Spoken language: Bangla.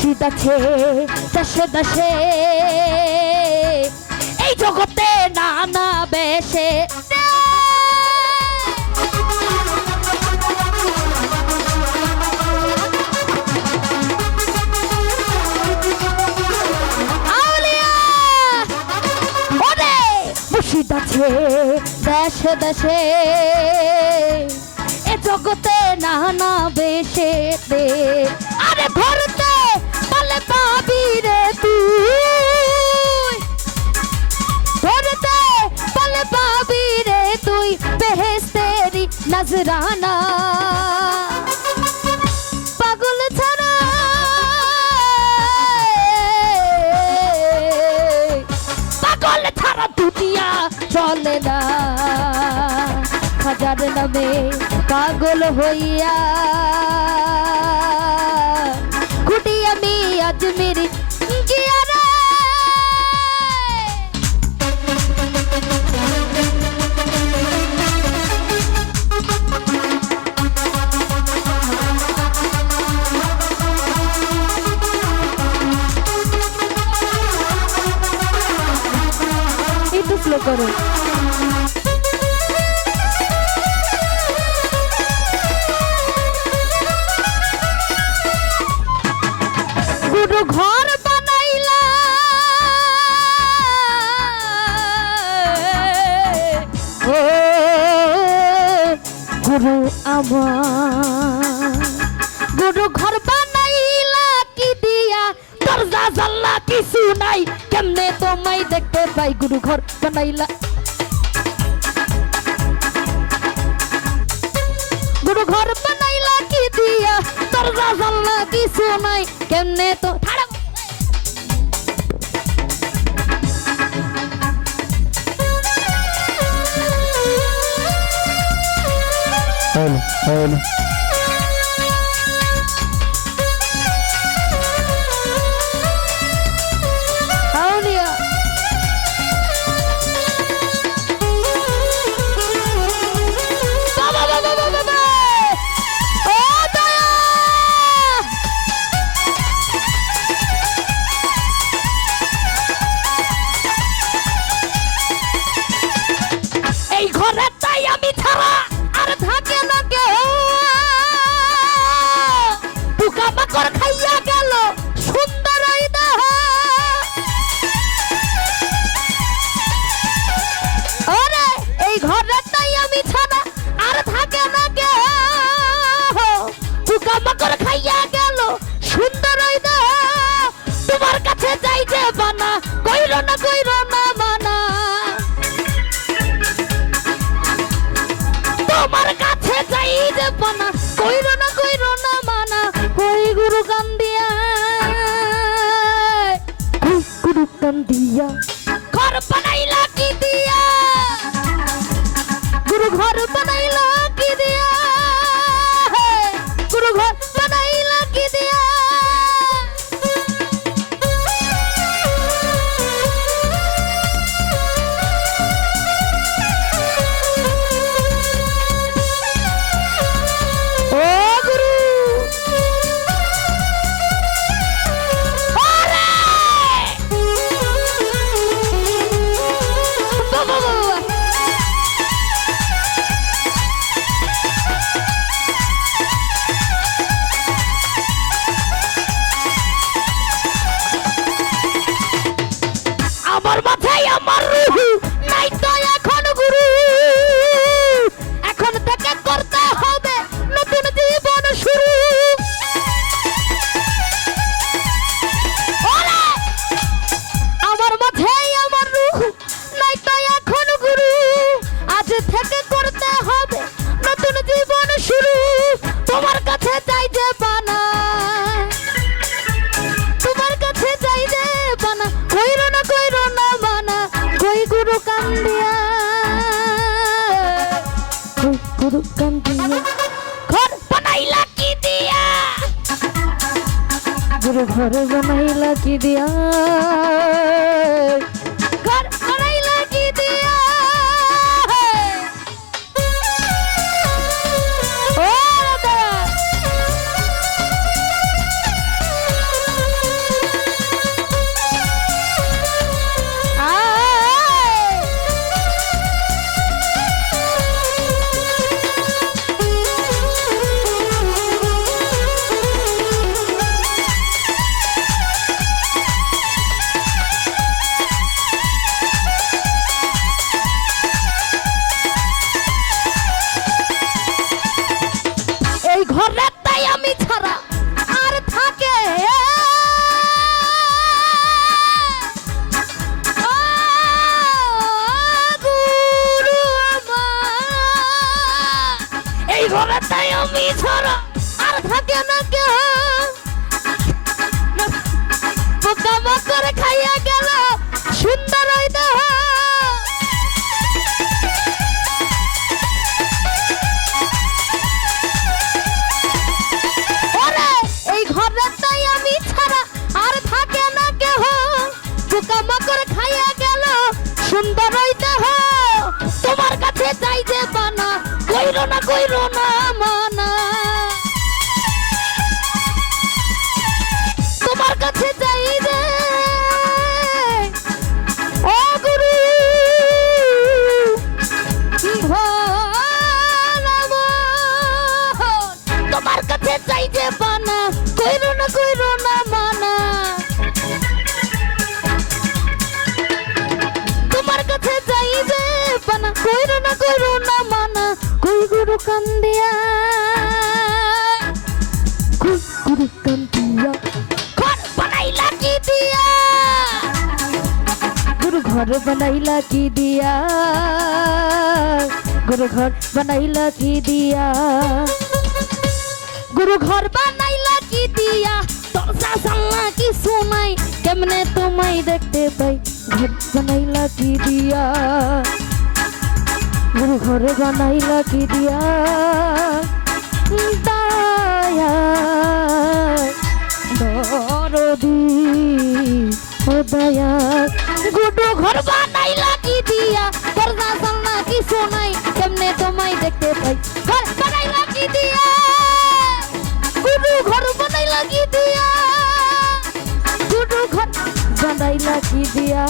মুর্শিদ আছে দেশে দেশে, এই জগতে নানা বেশে। মুর্শিদ আছে দেশে দেশে, এ জগতে নানা বেশে। আরে ধরতে পালে পাবি রে তুই, ধরতে পালে পাবি রে তুই বেহেশতেরি নজরানা। পাগল ছাড়া পাগল ছাড়া দুনিয়া চলে না, হাজার নামে পাগল হইয়া ঘুটি আমি আজমির গিয়া রে। একটু স্লো করো। গুরু ঘর বানাইলা ও গুরু আমার, গুরু ঘর বানাইলা কি দিয়া দরজা জানলা কিছু নাই, কেমনে তোমায় দেখতে পাই গুরু ঘর বানাইলা। গুরু ঘর বানাইলা কি দিয়া দরজা জানলা কিছু নাই, কেমনে তো খাইয়া গেল সুন্দর দেহ। ওরে এই ঘরে তাই আমি ছাড়া আর থাকে না কে, পোকামাকড় খাইয়া গেল সুন্দর দেহ। তোমার কাছে যাই যে বানা কইরো না মানা, তোমার কাছে যাই যে বানা কইরো না মানা। কই গুরু কান্দিয়া, কই গুরু কান্দিয়া ঘর বানাইলা কি দিয়া, গুরু ঘর বানাইলা কি দিয়া, গুরু ঘর বানাইলা কি দিয়া। আমার মাথায় আমার রুহু নাই তো এখন গুরু, এখন থেকে করতে হবে নতুন জীবন শুরু। আমার মাথায় আমার রুহু নাই তো এখন গুরু, আজ থেকে করতে হবে নতুন জীবন শুরু। তোমার কাছে যাই যে বানা, তোমার কাছে যাই যে বানা কইরো না মানা। কই গুরু কান্দিয়া, কই গুরু কান্দিয়া ঘর বানাইলা কি দিয়া, গুরু ঘর বানাইলা কি দিয়া, ঘর বানাইলা কি দিয়া। ও আমি ছাড়া আর থাকে না কেউ পোকামা করে খাইয়া গেল সুন্দর ওই দেহ ওরে এই ঘরে তাই আমি ছাড়া আর থাকে না কেহ পোকামা করে খাইয়া গেল সুন্দর ওই দেহ তোমার কাছে যাই যে বানা কইরো না মানা তোমার কাছে যাই যে ও গুরু তোমার কাছে যাই যে বানা কইরো না মানা তোমার কাছে যাই যে বানা কইরো না মানা কই গুরু কান্দিয়া কই গুরু কান্দিয়া ঘর বানাইলা কি দিয়া গুরু ঘর বানাইলা কি দিয়া গুরু ঘর বানাইলা কি দিয়া গুরু ঘর বানাইলা কি দিয়া দরজা জানলা কি শোনাই কেমনে তোমায় দেখতে পাই ঘর বানাইলা কি দিয়া গুরু ঘর বানাইলা কি দিয়া দয়া দরদি ও দয়া গুরু ঘর বানাইলা কি দিয়া দরজা জানলা কি শোনাই কেমনে তোমায় দেখতে পাই ঘর বানাইলা কি দিয়া গুরু ঘর বানাইলা কি দিয়া গুরু ঘর বানাইলা কি দিয়া